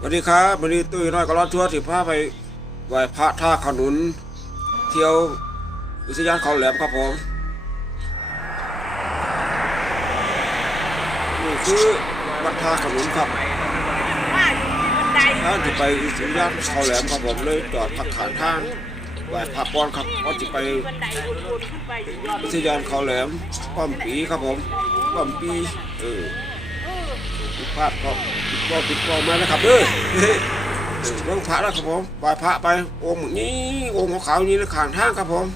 สวัสดีครับวันนี้ตุ้ยน้อยก็รอดทัวร์สิพาไปไหว้พระท่าขนุน เที่ยวอุทยานเขาแหลมครับผม นี่คือวัดท่าขนุนครับว่านจะไปอุทยานเขาแหลมครับผมเลยจอดพักขานทางไหว้พระป้อนครับก็จะไปอุทยานเขาแหลมป้อมปีครับผมป้อมปีเออผิ ดพลาดก็ผิดก็ผิดก็มานะครับเด้อเฮ้ออเรื่องพระแล้วครับผมไหว้พระไปองค์นี้องค์ขาวนี้นะข้างทางครับผม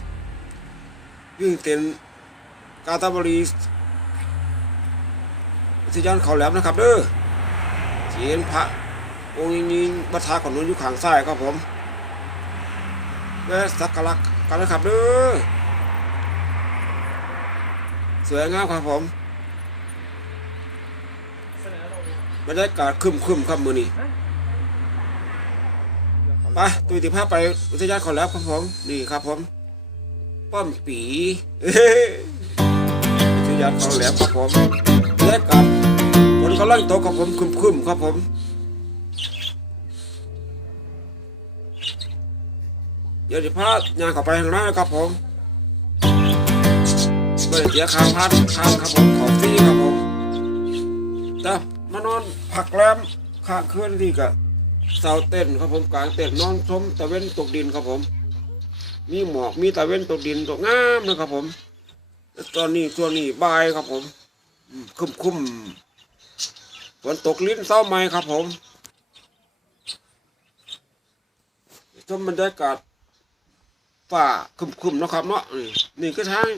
วิ่งเต็นกาตาบรีอุทยานเขาแหลมนะครับเด้อเสียนพระองค์นี้บัตรทาของนู้นอยู่ขางซ้ายครับผมแวะสักการะกันนะครับเด้อสวยงามครับผม บรรยากาศครึมครึมๆครับมือนี้ไปตุยติภาพไปอุทยานขอแล้วครับผมนี่ครับผม ป้อมปีเอ้ยอุทยานขอแหลมครับผมบรรยากาศฝนกำลังตกครับผมครึมครึมๆครับผมเดี๋ยวจะพายางเข้าไปข้างหน้านะครับผมไม่ได้เสียค่าพักทางครับผมของฟรีครับผมแต่ มานอนผักแรมข้างคืนที่กับเสาเต้นครับผมกลางเต้นนอนชมตะเว้นตกดินครับผม มีหมอกมีตะเว้นตกดินตกงามนะครับผมแล้วตอนนี้ช่วงนี้บ่ายครับผมคุ้มคุ้มฝนตกลิ้นเศร้าไหมครับผมชมบรรยากาศฝ่าคุ้มๆเนะครับเนาะนี่นี่ก็ทาง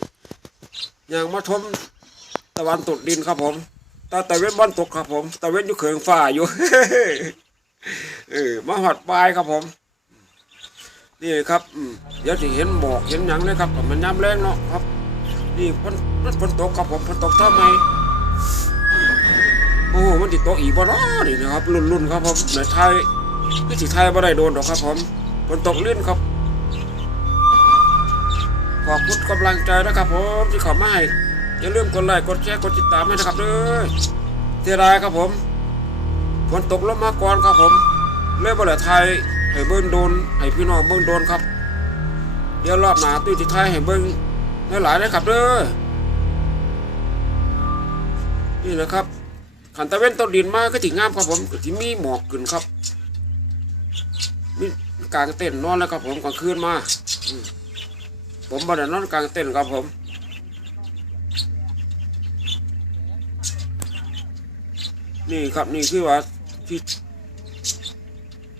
อย่างมาชมตะวันตกดินครับผม ตาตะเวนบ้านตกครับผมตะเวนอยู่เขืองฟ้าอยู่เออมาหอดปลายครับผม นี่ครับเดี๋ยวจะเห็นหมอกเห็นหยังเลยครับมันย้ำแรงเนาะครับ นี่ฝนฝนตกครับผมฝนตกทำไมโอ้โหมันติดตกอีกบ่เนาะนี่นะครับรุ่นๆครับผมในไทยคือสิไทยบ่ได้โดนหรอกครับผมฝนตกลื่นครับขอบคุณกำลังใจนะครับผมที่ขอมาให้ อย่าลืมกดไลค์กดแชร์กดติดตามให้นะครับเด้อเสียดายครับผมฝนตกลงมาก่อนครับผมเล่บ่ได้ไทยให้เบิ้งโดนให้พี่น้องเบิ้งโดนครับ เดี๋ยวรอบหน้าตุ้ยที่ไทยให้เบิ้งหลายๆนะครับเด้อนี่นะครับขันตะเว้นต้นดินมาก็ถิงามครับผมก็ถิมีหมอกขึ้นครับมีกลางเต้นนอนแล้วครับผมกลางคืนมา ผมบันนอนกลางเต้นครับผม นี่ครับนี่คือว่าที่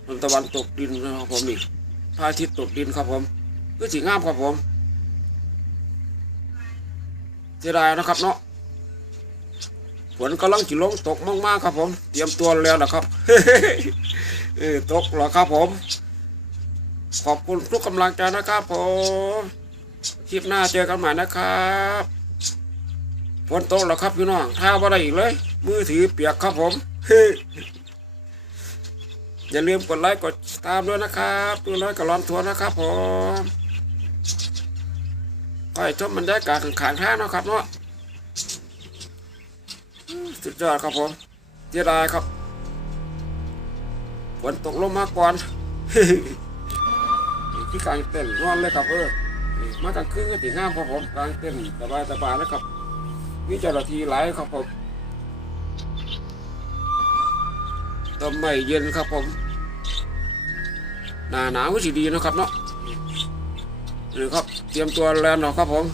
มันตะวันตกดินนะครับผมนี่พระอาทิตย์ตกดินครับผมก็สีงามครับผมเสียดายนะครับเนาะฝนกำลังจิลงตกมากๆครับผม เตรียมตัวแล้วนะครับเออตกเหรอครับผม ขอบคุณทุกกำลังใจนะครับผม คลิปหน้าเจอกันใหม่นะครับ ฝนตกแล้วครับพี่น้องท่าว่าได้อีกเลย มือถือเปียกครับผมอย่าลืมกดไลค์กดติดตามด้วยนะครับตัวน้อยกับร้อนทัวร์นะครับผมก็ชมบรรยากาศขางๆท่านะครับเนาะสุดยอดครับผมเสียดายครับฝนตกลงมาก่อนที่กลางเต้นท์นอนเลยครับเออมากลางคืนก็ตีงามครับผมกลางเต้นสบายสบายๆนะครับ มีเจ้าหน้าที่หลายครับผมต้นไม้เย็นครับผม หนาหนาวก็สิดีนะครับเนาะนี่ครับ เตรียมตัวแล้วเนาะครับผม